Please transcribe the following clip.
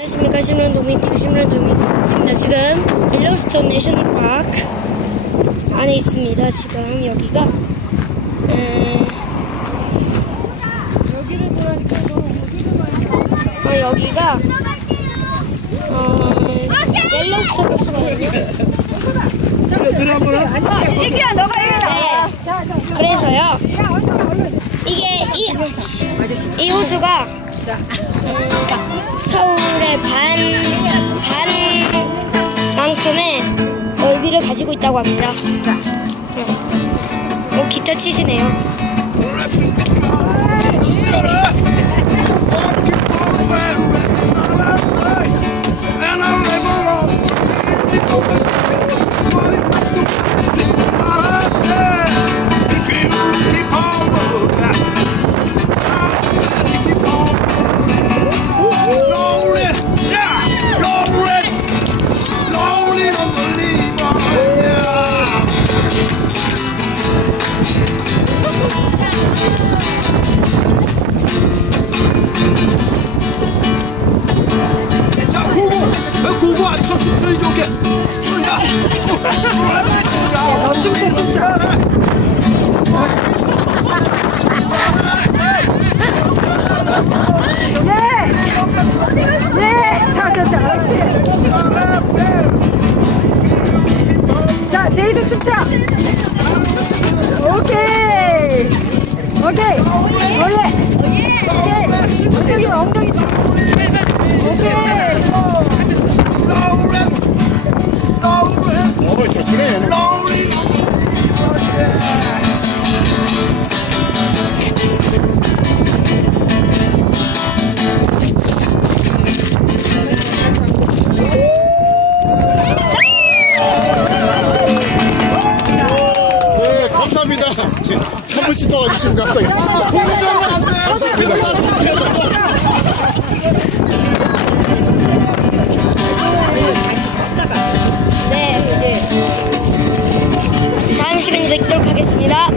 안녕하십니까. 시민의 도민 TV 시민의 도민입니다. 지금 옐로스톤 내셔널 파크 안에 있습니다. 지금 여기가. 음, 어, 여기가 어, 옐로스톤 호수거든요. 애기야 너가 애기 나와 네. 그래서요. 이게 이, 이 호수가 음, 서울의 반, 반만큼의 넓이를 가지고 있다고 합니다. 네. 어, 기타 치시네요. 쳐, 저기 저기. 너 춤춰 춤춰 예예자자자 그렇지. 자 제이도 춤춰. 오케이. 오케이. 오예 오케이. 저기 엉덩이 치 오케이 참으시죠 와주시면 감사하겠습니다. 감사합니다.